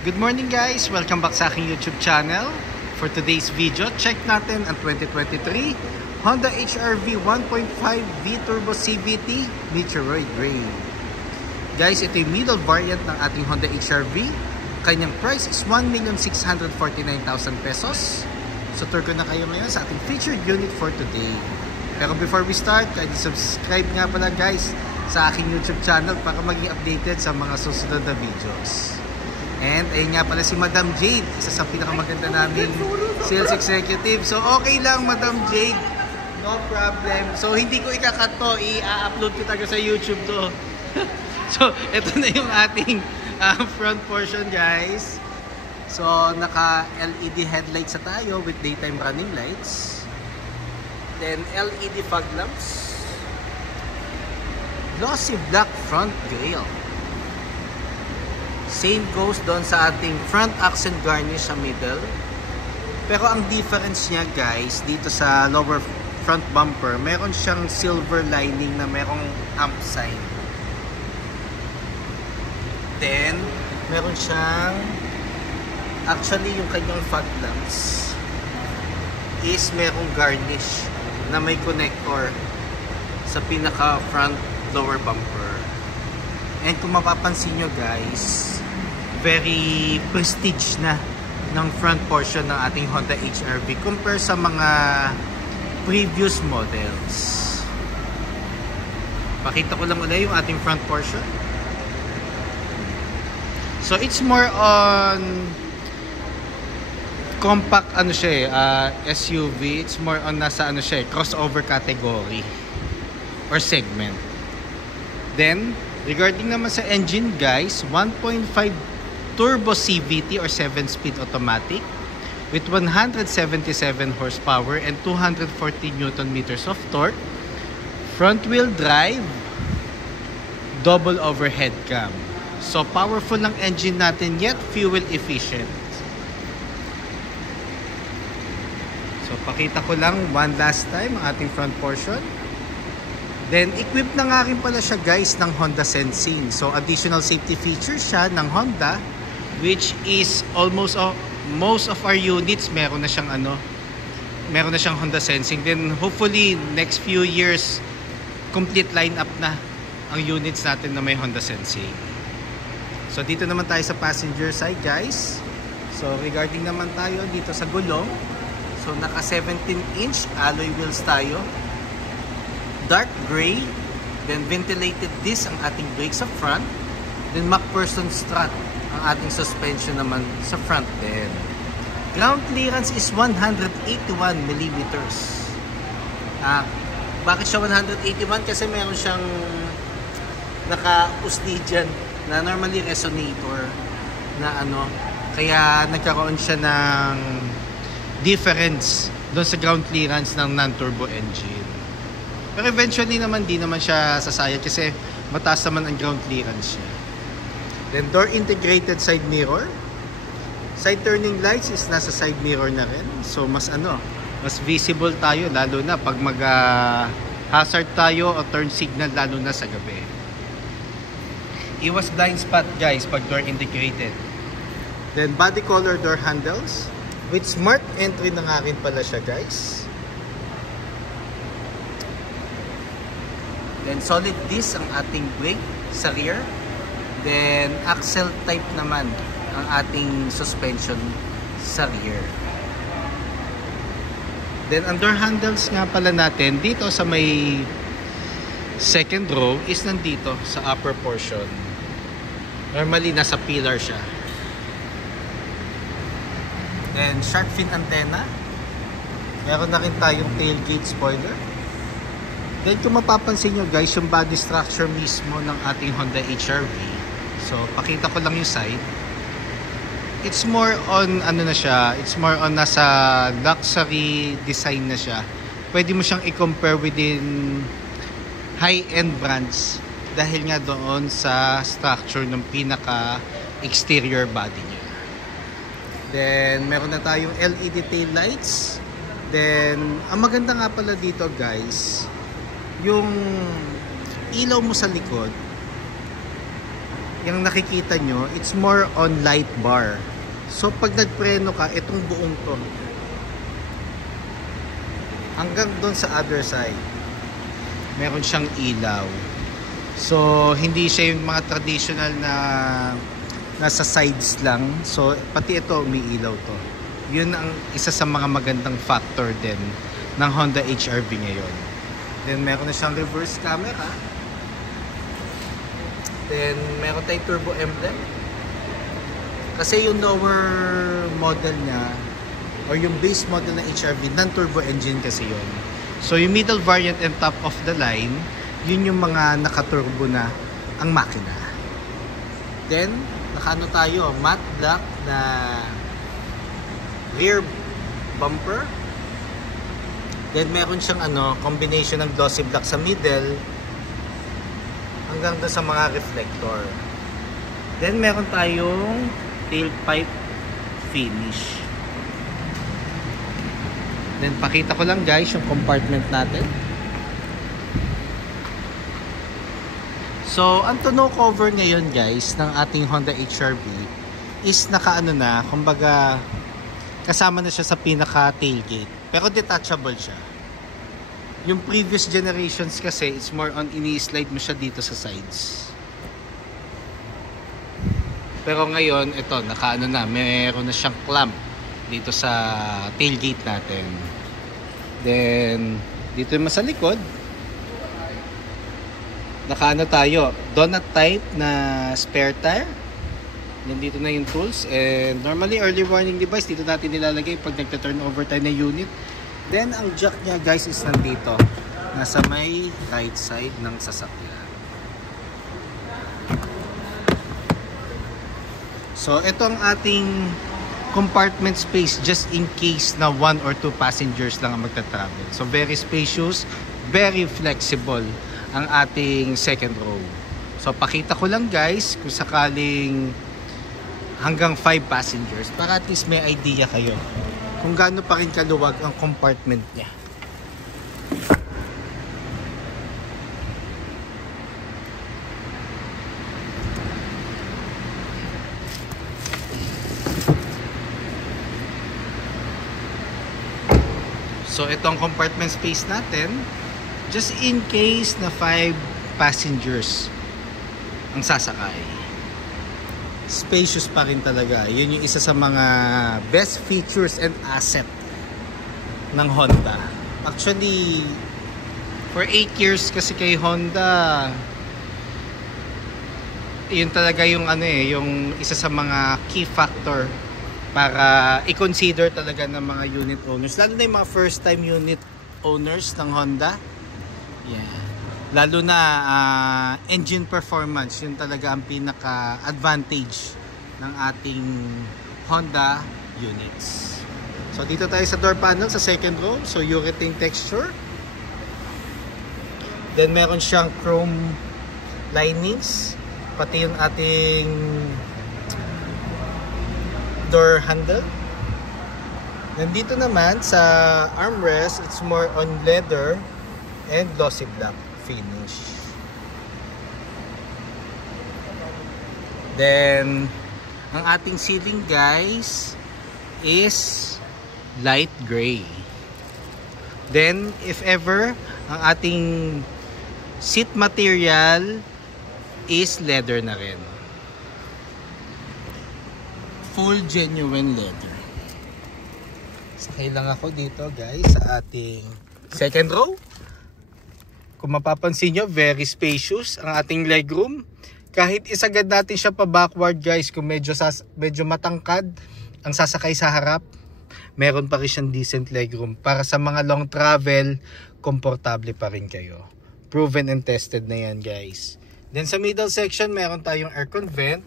Good morning guys! Welcome back sa aking YouTube channel. For today's video, check natin ang 2023 Honda HR-V 1.5 V-Turbo CVT Meteoroid Gray. Guys, ito yung middle variant ng ating Honda HR-V. Kanyang price is 1,649,000 pesos. So tour ko na kayo ngayon sa ating featured unit for today. Pero before we start, kindly subscribe nga pala guys sa aking YouTube channel para maging updated sa mga susunod na videos. And ayun nga pala si Madam Jade, isa sa pinakamaganda naming sales executive. So okay lang Madam Jade, no problem. So hindi ko ikakat to, i-upload ko tayo sa YouTube to. So ito na yung ating front portion guys. So naka LED headlights na tayo with daytime running lights. Then LED fog lamps. Glossy black front grille. Same goes doon sa ating front accent garnish sa middle. Pero ang difference niya guys, dito sa lower front bumper, meron siyang silver lining na merong amp sign. Then, meron siyang, actually yung kanyang fog lamps is merong garnish na may connector sa pinaka front lower bumper. And kung mapapansin nyo guys, very prestige na ng front portion ng ating Honda HR-V compare sa mga previous models. Pakita ko lang ulit yung ating front portion. So it's more on compact ano siya SUV. It's more on nasa ano siya crossover category or segment. Then regarding naman sa engine guys, 1.5 turbo CVT or 7-speed automatic with 177 horsepower and 240 Newton meters of torque. Front wheel drive, double overhead cam. So powerful ng engine natin yet fuel efficient. So pakita ko lang one last time ang ating front portion. Then, equipped na nga rin pala siya guys ng Honda Sensing. So, additional safety features siya ng Honda, which is almost most of our units meron na siyang Honda Sensing. Then, hopefully, next few years, complete lineup na ang units natin na may Honda Sensing. So, dito naman tayo sa passenger side guys. So, regarding naman tayo dito sa gulong. So, naka 17-inch alloy wheels tayo. Dark gray, then ventilated disc ang ating brakes sa front, then MacPherson strut ang ating suspension naman sa front din. Ground clearance is 181 millimeters. Bakit siya 181? Kasi meron siyang naka-usli dyan na normally resonator na kaya nagkaroon siya ng difference doon sa ground clearance ng non-turbo engine. Pero eventually naman di naman siya sasayad kasi mataas naman ang ground clearance niya. Then door integrated side mirror. Side turning lights is nasa side mirror na rin. So mas visible tayo lalo na pag hazard tayo o turn signal lalo na sa gabi. Iwas blind spot guys pag door integrated. Then body color door handles with smart entry na nga rin pala siya guys. Then solid disc ang ating brake sa rear. Then axle type naman ang ating suspension sa rear. Then under handles nga pala natin dito sa may second row is nandito sa upper portion. Normally nasa pillar siya. Then shark fin antenna. Meron na rin tayong tailgate spoiler. Then kung mapapansin nyo guys, yung body structure mismo ng ating Honda HR-V. So, pakita ko lang yung side. It's more on, it's more on nasa luxury design na siya. Pwede mo siyang i-compare within high-end brands dahil nga doon sa structure ng pinaka-exterior body niya. Then, meron na tayong LED tail lights. Then, ang maganda nga pala dito guys, yung ilaw mo sa likod yung nakikita nyo, it's more on light bar. So pag nagpreno ka, itong buong to hanggang doon sa other side, meron siyang ilaw. So hindi siya yung mga traditional na nasa sides lang. So pati ito may ilaw to. Yun ang isa sa mga magandang factor din ng Honda HR-V ngayon. Then meron na siyang reverse camera. Then meron tayong turbo emblem. Kasi yung lower model niya or yung base model ng HR-V, non-turbo engine kasi yun. So yung middle variant and top of the line, yun yung mga naka-turbo na ang makina. Then nakaano tayo, matte black na rear bumper. Then meron siyang combination ng glossy black sa middle hanggang doon sa mga reflector. Then meron tayong tailpipe finish. Then pakita ko lang guys yung compartment natin. So ang tonneau cover ngayon guys ng ating Honda HR-V is nakaano na, kumbaga kasama na siya sa pinaka tailgate. Pero detachable siya. Yung previous generations kasi, it's more on ini-slide mo siya dito sa sides. Pero ngayon, ito, nakaano na, meron na siyang clamp dito sa tailgate natin. Then, dito naman sa likod, nakaano tayo, donut type na spare tire. Nandito na yung tools. And normally, early warning device, dito natin nilalagay pag nagta-turn over tayo na unit. Then, ang jack niya guys is nandito. Nasa may right side ng sasakyan. So, ito ang ating compartment space just in case na 1 or 2 passengers lang ang magta-travel. So, very spacious, very flexible ang ating second row. So, pakita ko lang guys kung sakaling hanggang 5 passengers para at least may idea kayo kung gaano pa rin kaluwag ang compartment niya. So ito ang compartment space natin just in case na 5 passengers ang sasakay. Spacious pa rin talaga. Yun yung isa sa mga best features and asset ng Honda. Actually, for 8 years kasi kay Honda, yun talaga yung yung isa sa mga key factor para i-consider talaga ng mga unit owners. Lalo na yung mga first time unit owners ng Honda. Yeah. Lalo na engine performance, yun talaga ang pinaka-advantage ng ating Honda units. So dito tayo sa door panel sa second row. So urethane texture. Then meron siyang chrome linings. Pati yung ating door handle. Then dito naman sa armrest, it's more on leather and glossy black finish. Then ang ating ceiling guys is light gray. Then if ever, ang ating seat material is leather na rin. Full genuine leather. Sakay lang ako dito guys sa ating second row. Kung mapapansin nyo, very spacious ang ating legroom. Kahit isagad natin siya pa backward guys, kung medyo matangkad ang sasakay sa harap, meron pa rin siyang decent legroom. Para sa mga long travel, komportable pa rin kayo. Proven and tested na yan guys. Then sa middle section, meron tayong aircon vent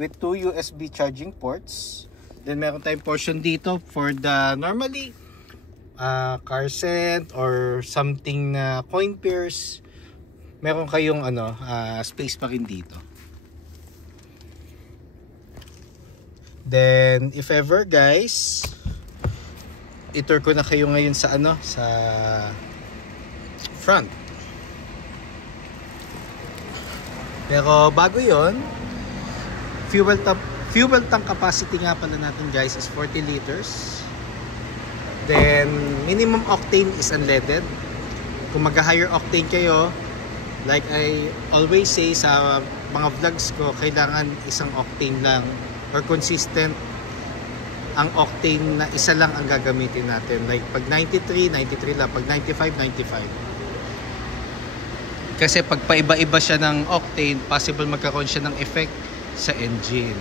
with 2 USB charging ports. Then meron tayong portion dito for the normally car scent or something na coin pairs. Meron kayong space pa rin dito. Then if ever guys, i-tour ko na kayo ngayon sa sa front. Pero bago yon, fuel tank capacity nga pala natin guys is 40 liters. Then minimum octane is unleaded. Kung mag-higher octane kayo, like I always say sa mga vlogs ko, kailangan isang octane lang or consistent ang octane na isa lang ang gagamitin natin. Like pag 93 lang, pag 95 95. Kasi pag paiba-iba siya ng octane, possible magkaroon siya ng effect sa engine.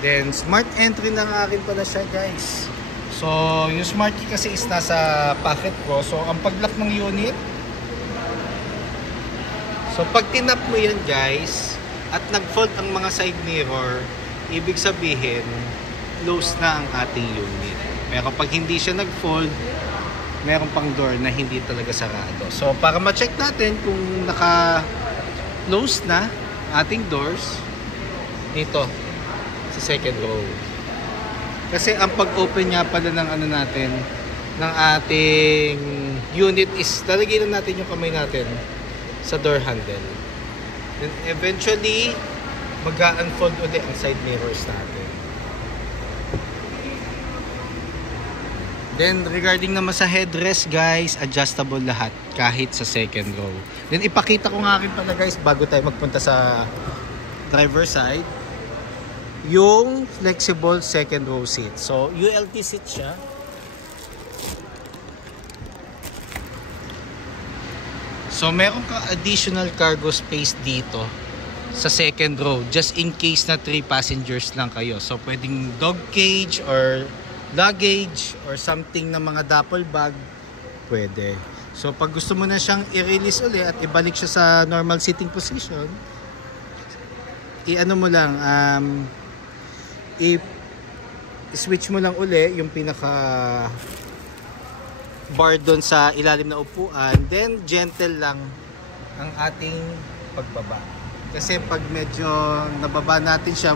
Then smart entry na nga rin pala siya guys. So yung smart key kasi is nasa pocket ko. So ang pag-lock ng unit, so pag tinap mo yan guys at nag-fold ang mga side mirror, ibig sabihin close na ang ating unit. Pero pag hindi siya nag-fold, meron pang door na hindi talaga sarado. So para ma-check natin kung naka-close na ating doors, dito sa second row. Kasi ang pag-open nga pala ng ano natin, ng ating unit is lalagyan na natin yung kamay natin sa door handle. Then eventually mag-unfold ulit ang side mirrors natin. Then regarding naman sa headrest guys, adjustable lahat kahit sa second row. Then ipakita ko nga rin pala guys bago tayo magpunta sa driver side, yung flexible second row seat. So ULT seat siya. So meron ka additional cargo space dito sa second row just in case na 3 passengers lang kayo. So pwedeng dog cage or luggage or something na mga duffel bag, pwede. So pag gusto mo na siyang i-release ulit at ibalik siya sa normal sitting position, i-ano mo lang, i-switch mo lang uli yung pinaka bar doon sa ilalim na upuan, then gentle lang ang ating pagbaba. Kasi pag medyo nababa natin siya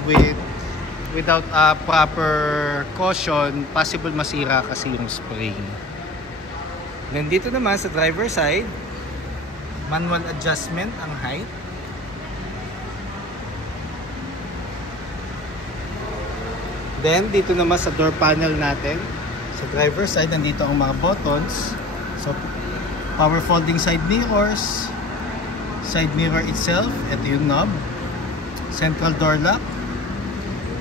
without a proper caution, possible masira kasi yung spring. Then dito naman sa driver side, manual adjustment ang height. Then dito naman sa door panel natin, sa driver side, nandito ang mga buttons. So power folding side mirrors, side mirror itself, ito yung knob, central door lock,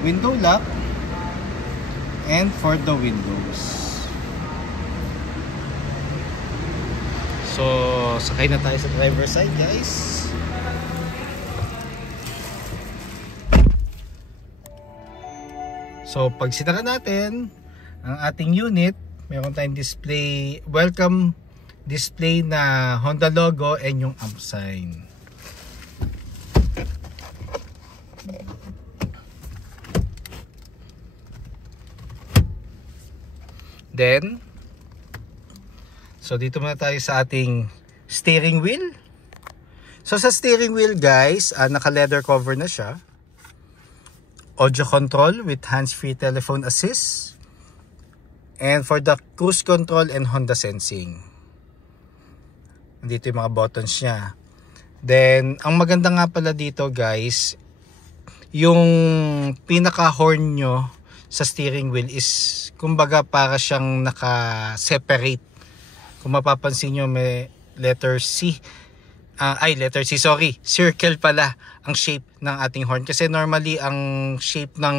window lock, and for the windows. So sakay na tayo sa driver side guys. So pag sinara natin ang ating unit, meron tayong display, welcome display na Honda logo and yung amp sign. Then, so dito muna tayo sa ating steering wheel. So sa steering wheel guys, naka leather cover na siya. Audio control with hands-free telephone assist. And for the cruise control and Honda sensing. Dito yung mga buttons niya. Then, ang maganda nga pala dito guys, yung pinaka-horn nyo sa steering wheel is kumbaga para siyang naka-separate. Kung mapapansin nyo may letter C. Letter C, sorry. Circle pala ang shape ng ating horn. Kasi normally ang shape ng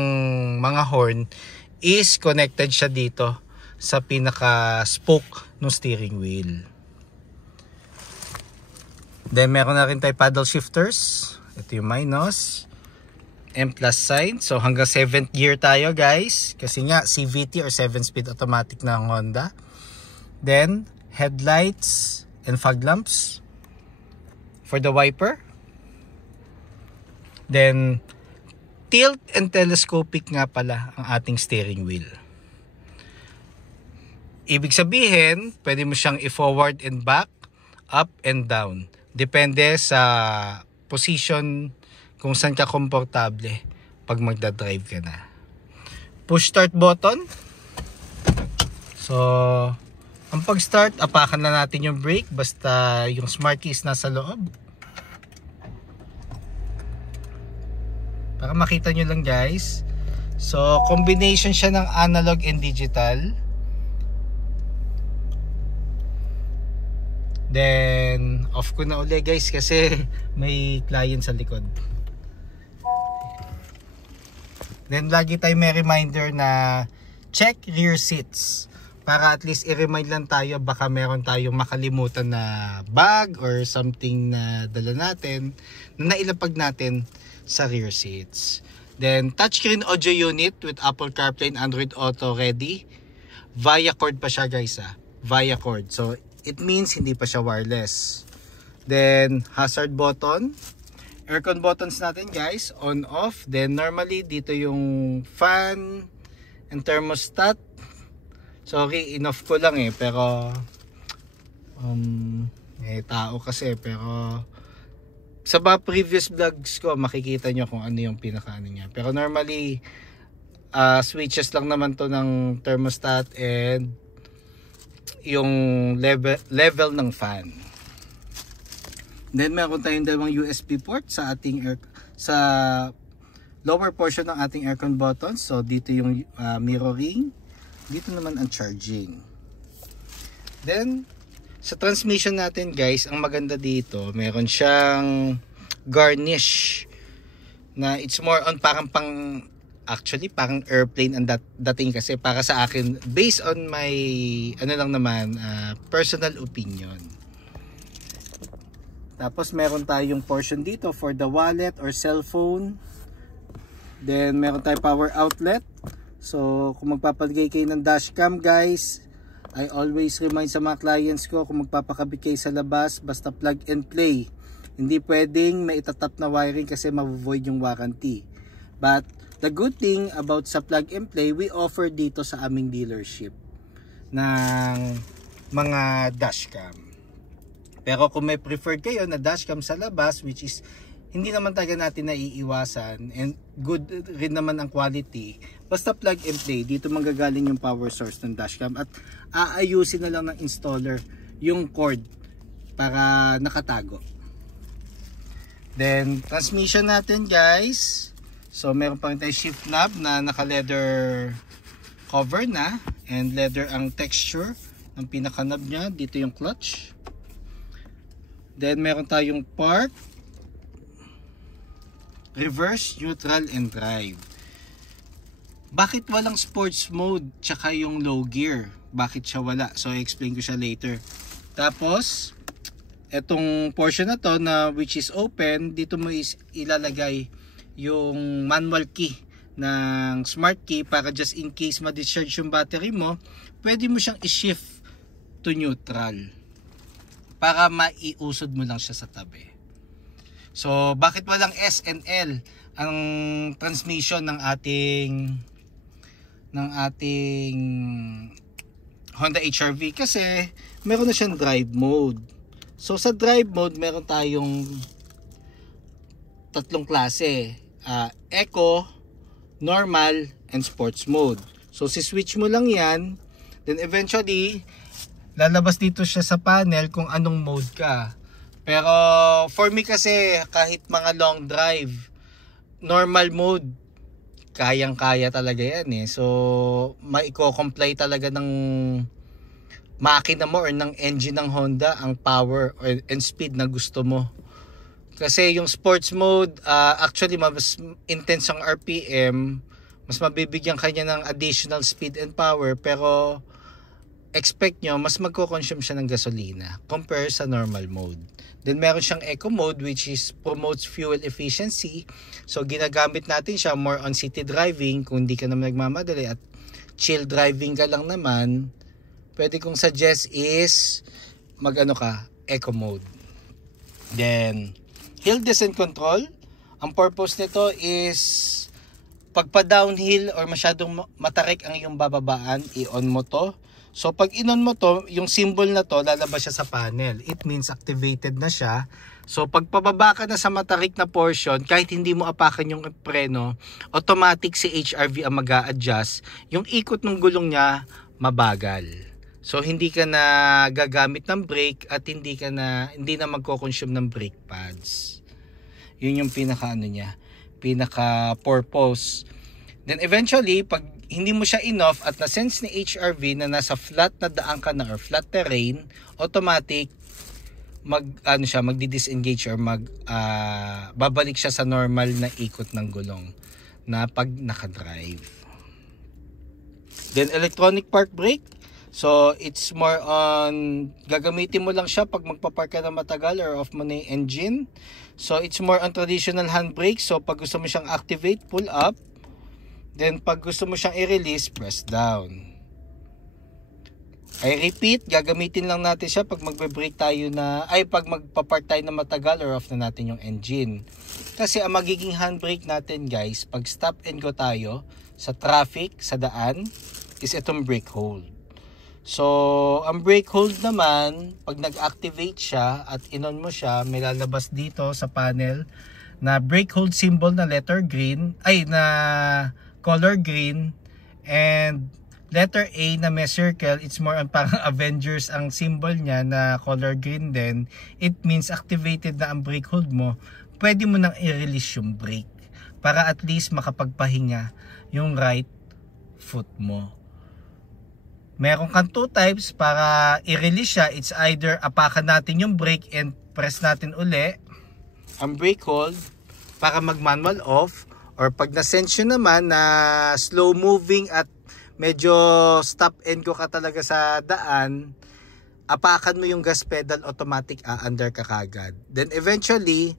mga horn is connected siya dito sa pinaka-spoke ng steering wheel. Then meron na rin tayo paddle shifters. Ito yung minus. M plus sign. So hanggang 7th gear tayo guys. Kasi nga CVT or 7-speed automatic na ang Honda. Then headlights and fog lamps for the wiper. Then tilt and telescopic nga pala ang ating steering wheel. Ibig sabihin, pwede mo siyang i-forward and back, up and down. Depende sa position kung saan ka komportable pag magdadrive ka na. Push start button. So, ang pag-start, apakan na natin yung brake basta yung smart keys nasa loob. Para makita nyo lang guys. So combination siya ng analog and digital. Then off ko na uli guys kasi may client sa likod. Then lagi tayo may reminder na check rear seats. Para at least i-remind lang tayo, baka meron tayong makalimutan na bag or something na dala natin na nailapag natin sa rear seats. Then touchscreen audio unit with Apple CarPlay and Android Auto ready. Via cord pa siya guys via cord. So it means hindi pa siya wireless. Then hazard button. Aircon buttons natin guys, on off. Then normally dito yung fan and thermostat. Sorry, in-off ko lang pero tao kasi, pero sa mga previous vlogs ko makikita nyo kung ano yung pinaka-ano niya. Pero normally switches lang naman to ng thermostat and yung level ng fan. Then meron tayong dalawang USB port sa ating sa lower portion ng ating aircon buttons. So dito yung mirroring, dito naman ang charging. Then sa transmission natin guys, ang maganda dito, meron siyang garnish na it's more on parang actually parang airplane ang dating kasi para sa akin, based on my lang naman personal opinion. Tapos meron tayong portion dito for the wallet or cellphone. Then meron tayong power outlet. So kung magpapaligay kayo ng dashcam guys, I always remind sa mga clients ko, kung magpapakabit kayo sa labas, basta plug and play. Hindi pwedeng may itatap na wiring kasi ma-void yung warranty. But the good thing about sa plug and play, we offer dito sa aming dealership ng mga dashcam. Pero kung may preferred kayo na dashcam sa labas, which is hindi naman talaga natin naiiwasan and good rin naman ang quality, basta plug and play, dito manggagaling yung power source ng dashcam at aayusin na lang ng installer yung cord para nakatago. Then transmission natin guys, so meron pang tayo shift knob na naka leather cover na and leather ang texture ng pinaka knob nya. Dito yung clutch. Then meron tayong park, reverse, neutral, and drive. Bakit walang sports mode tsaka yung low gear? Bakit siya wala? So i-explain ko siya later. Tapos etong portion na to na which is open, dito mo ilalagay yung manual key ng smart key para just in case ma-discharge yung battery mo, pwede mo siyang i-shift to neutral para maiusod mo lang siya sa tabi. So bakit walang S and L ang transmission ng ating Honda HR-V? Kasi meron na siyang drive mode. So sa drive mode meron tayong tatlong klase, Eco, Normal, and Sports mode. So si-switch mo lang yan, then eventually lalabas dito siya sa panel kung anong mode ka. Pero for me kasi, kahit mga long drive, normal mode, kayang-kaya talaga yan So maiko-comply talaga ng makina mo or ng engine ng Honda ang power and speed na gusto mo. Kasi yung sports mode, actually mas intense ang RPM, mas mabibigyan kanya ng additional speed and power, pero expect nyo, mas magko-consume siya ng gasolina compare sa normal mode. Then meron siyang eco mode which is promotes fuel efficiency. So ginagamit natin siya more on city driving. Kung hindi ka naman nagmamadali at chill driving ka lang naman, pwede kong suggest is eco mode. Then hill descent control. Ang purpose nito is pagpa downhill or masyadong matarik ang iyong bababaan, i-on mo to. So pag in-on mo to, yung symbol na to lalabas siya sa panel. It means activated na siya. So pag pababa ka na sa matarik na portion, kahit hindi mo apakan yung preno, automatic si HR-V ang mag-a-adjust. Yung ikot ng gulong niya mabagal. So hindi ka na gagamit ng brake at hindi na magko-consume ng brake pads. Yun yung pinaka niya. purpose. Then eventually, pag hindi mo siya enough at na-sense ni HRV na nasa flat na daan ka na or flat terrain, automatic magdi-disengage or babalik siya sa normal na ikot ng gulong na pag naka-drive. Then electronic park brake. So it's more on gagamitin mo lang siya pag magpa-park ka na matagal or off mo na yung engine. So it's more on traditional handbrake. So pag gusto mo siyang activate, pull up. Then pag gusto mo siyang i-release, press down. I repeat, gagamitin lang natin siya pag magbe-brake tayo pag magpa-park tayo na matagal or off na natin yung engine. Kasi ang magiging handbrake natin guys, pag stop and go tayo sa traffic, sa daan, is itong brake hold. So, ang brake hold naman, pag nag-activate siya at in-on mo siya, may lalabas dito sa panel na brake hold symbol na color green, and letter A na may circle. It's more on parang Avengers ang symbol niya na color green din. It means activated na ang brake hold mo. Pwede mo nang i-release yung brake para at least makapagpahinga yung right foot mo. Meron kang two types para i-release siya. It's either apakan natin yung brake and press natin uli ang brake hold para mag-manual off, or pag na-sense nyo naman na slow moving at medyo stop and go ka talaga sa daan, apakan mo yung gas pedal, automatic under ka kagad. Then eventually,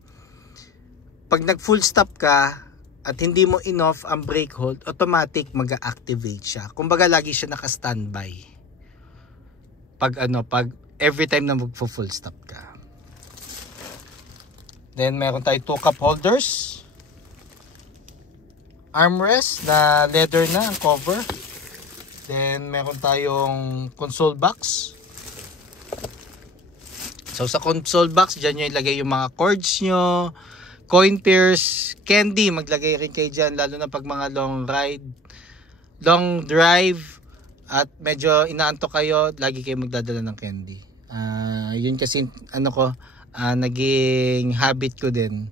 pag nag full stop ka at hindi mo enough ang brake hold, automatic mag-activate siya. Kumbaga lagi siya naka-standby. Pag every time na mag-full stop ka. Then meron tayo 2 cup holders. Armrest na leather na ang cover. Then meron tayong console box. So sa console box, dyan nyo ilagay yung mga cords nyo, coin pairs, candy, maglagay rin kayo dyan, lalo na pag mga long drive at medyo inaantok kayo, lagi kayo magdadala ng candy. Yun kasi naging habit ko din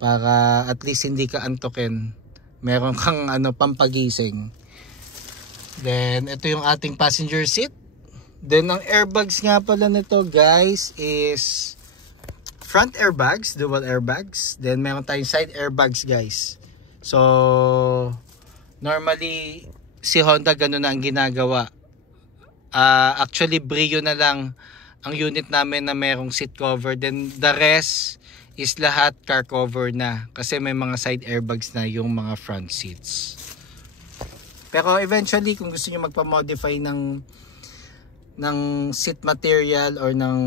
para at least hindi ka antokin, meron kang pampagising. Then ito yung ating passenger seat. Then ang airbags nga pala nito guys is front airbags, dual airbags. Then meron tayong side airbags guys. So normally si Honda ganun na ang ginagawa. Actually Brio na lang ang unit namin na merong seat cover. Then the rest is lahat car cover na, kasi may mga side airbags na yung mga front seats. Pero eventually kung gusto niyo magpa-modify ng seat material or ng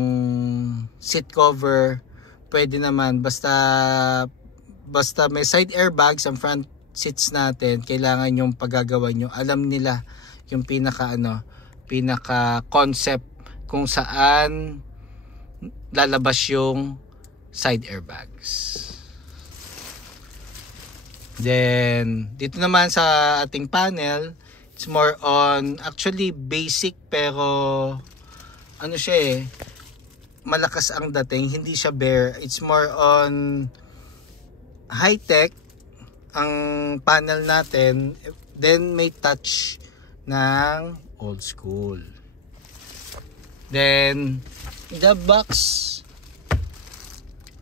seat cover, pwede naman, basta may side airbags ang front seats natin. Kailangan yung paggagawa nyo, alam nila yung pinaka concept kung saan lalabas yung side airbags. Then dito naman sa ating panel, it's more on actually basic, pero siya malakas ang dating, hindi siya bare. It's more on high tech ang panel natin, then may touch ng old school. Then the box,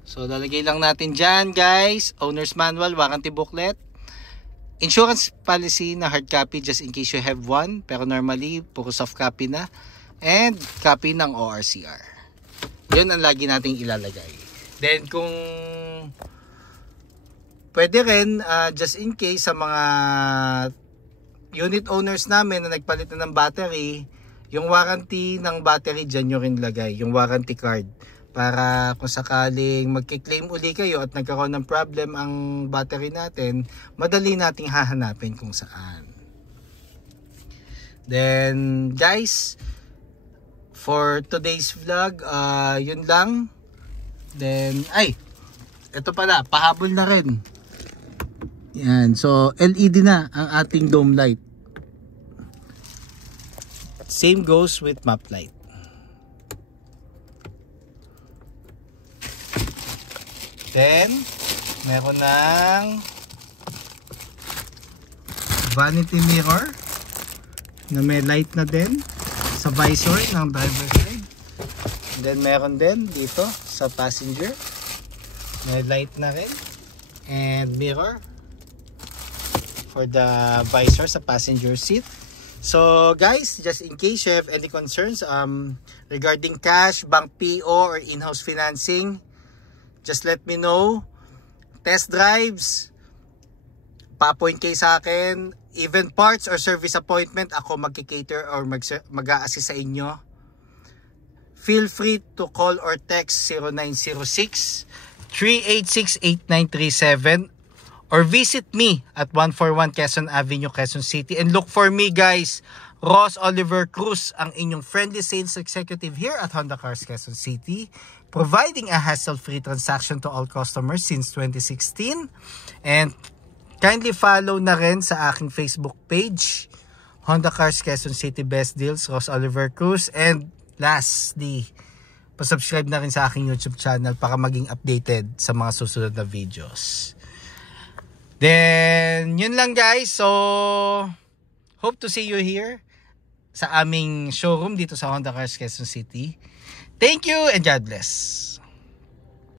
so lalagay lang natin dyan guys, owner's manual, warranty booklet, insurance policy na hard copy just in case you have one, pero normally puro soft copy na, and copy ng ORCR. Yun ang lagi nating ilalagay. Then kung pwede rin, just in case sa mga unit owners namin na nagpalit na ng battery, yung warranty ng battery dyan nyo rin lagay, yung warranty card, para kung sakaling magkiklaim uli kayo at nagkaroon ng problem ang battery natin, madali nating hahanapin kung saan. Then guys, for today's vlog, yun lang. Then ito pala, pahabol na rin. Yan, so LED na ang ating dome light. Same goes with map light. Then meron ng vanity mirror na may light na din sa visor ng driver side. And then meron din dito sa passenger, may light na rin and mirror for the visor sa passenger seat. So guys, just in case you have any concerns regarding cash, bank PO or in-house financing, just let me know. Test drives, pa-point kayo sa akin. Even parts or service appointment, ako mag-cater or mag-a-assist sa inyo. Feel free to call or text 0906-386-8937 or visit me at 141 Quezon Avenue, Quezon City. And look for me guys, Ross Oliver Cruz, ang inyong friendly sales executive here at Honda Cars Quezon City, providing a hassle-free transaction to all customers since 2016. And kindly follow na rin sa aking Facebook page, Honda Cars Quezon City Best Deals, Ross Oliver Cruz. And lastly, pasubscribe na rin sa aking YouTube channel para maging updated sa mga susunod na videos. Then, yun lang guys. So, hope to see you here sa aming showroom dito sa Honda Cars Quezon City. Thank you and God bless.